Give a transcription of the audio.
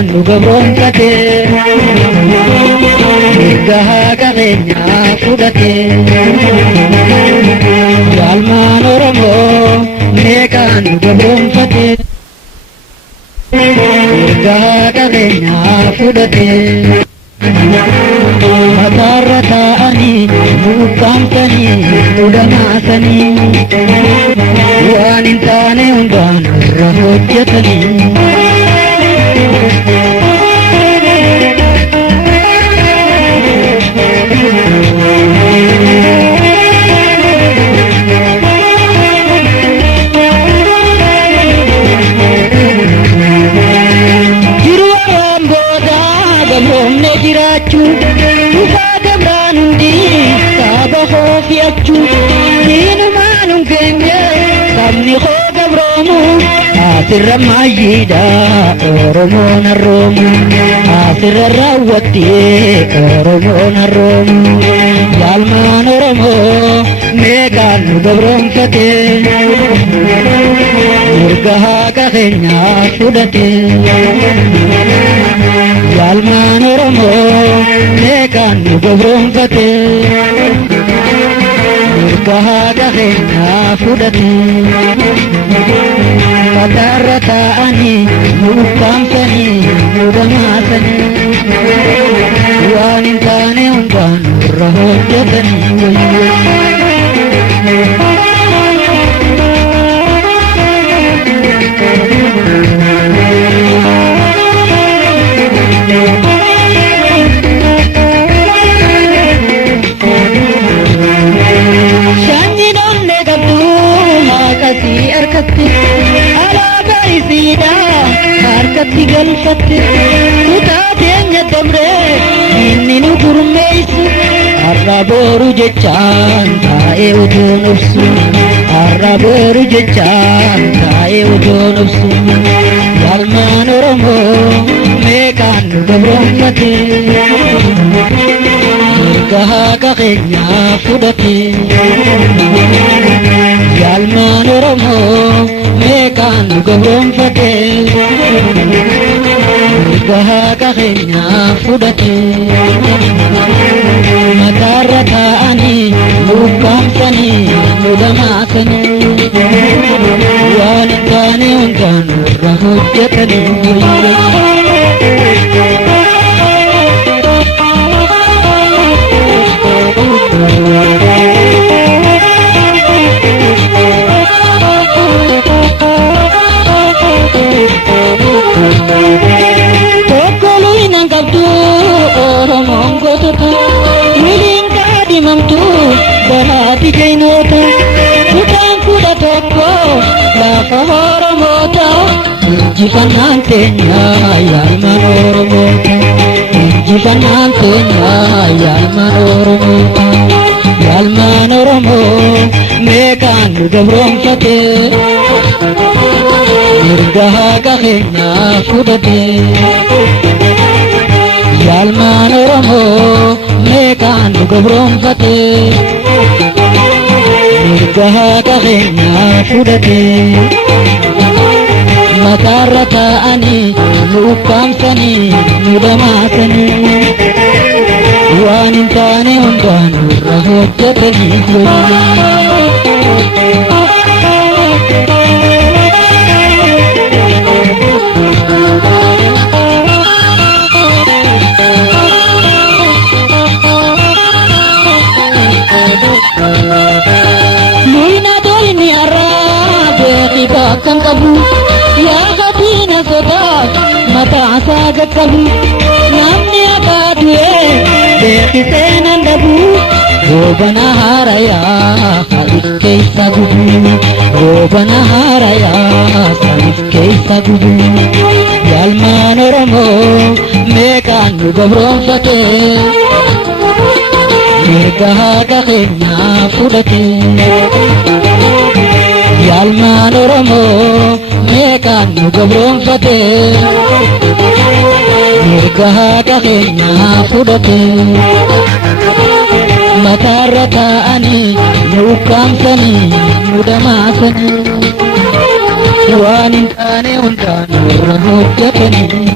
meeqaan nu gabroonfate mirga haqa keenyaa fudhate ilmaan Oromoo meeqaan nu gabroonfate mirga haqa keenyaa fudhate mataarra taa'anii nu ukkaamsanii nu dhamaasanii waan hin taane hundaan irra hojjetanii Ufaa gamraan hundi saba hoofiyachu diinumaan keenya sabni hoo gabroomu asirra maayyiidha Oromoon harroomu asirra raawwattee Oromoon harroomu ilmaan Oromoo meeqaan nu gabroonfate mirga haqa keenyaa fudhate ilmaan Oromoo meeqaan nu gabroonfate mirga haqa keenyaa fudhate mataarra taa'anii nu ukkaamsanii nu dhamaasanii waan hin taane hundaan irra hojjetanii alaabaa isiidhaa harkatti galfatte kutaa teenya dabree inni nu gurmeessu har'a booru jechaan taa'ee otoon obsu har'a booru jechaan taa'ee otoon obsu ilmaan Oromoo meeqaan nu gabroonfate mirga haqa keenyaa fudhate ilmaan Oromoo meeqaan nu gabroonfate mirga haqa keenyaa fudhate mataarra taa'anii nu ukkaamsanii nu dhamaasanii waan hin taane hundaan irra hojjetanii Tokkoluina qabdu Oromoon gootota wiliin kaadhimamtu baraati keeynoota kutaan kudha tokko lafa Oromoota injifannaan teenya ilmaan Oromoota injifannaan teenya ilmaan Oromoota ilmaan Oromoo meeqaan nu gabroonfate mirga haqa keenyaa fudhate ilmaan Oromoo meeqaan nu gabroonfate mirga haqa keenyaa fudhate mataarra taa'anii nu ukkaamsanii nu dhamaasanii waan hin taane hundaan irra hojjetanii kan qabu yaa gabiina sodaa mataa isaa qaqqabu namni abaadu'ee beekisee nan dhabu goobana haarayaa salif keessa gubu goobana haarayaa salif keessa gubu ilmaan Oromoo meeqaan nu gabroonfate mirga haqa keenyaa fudhate ilmaan Oromoo meeqaan nu gabroonfate mirga haqa keenyaa fudhate mataarra taa'anii nu ukkaamsanii nu dhamaasanii waan hin taane hundaan irra hojjetanii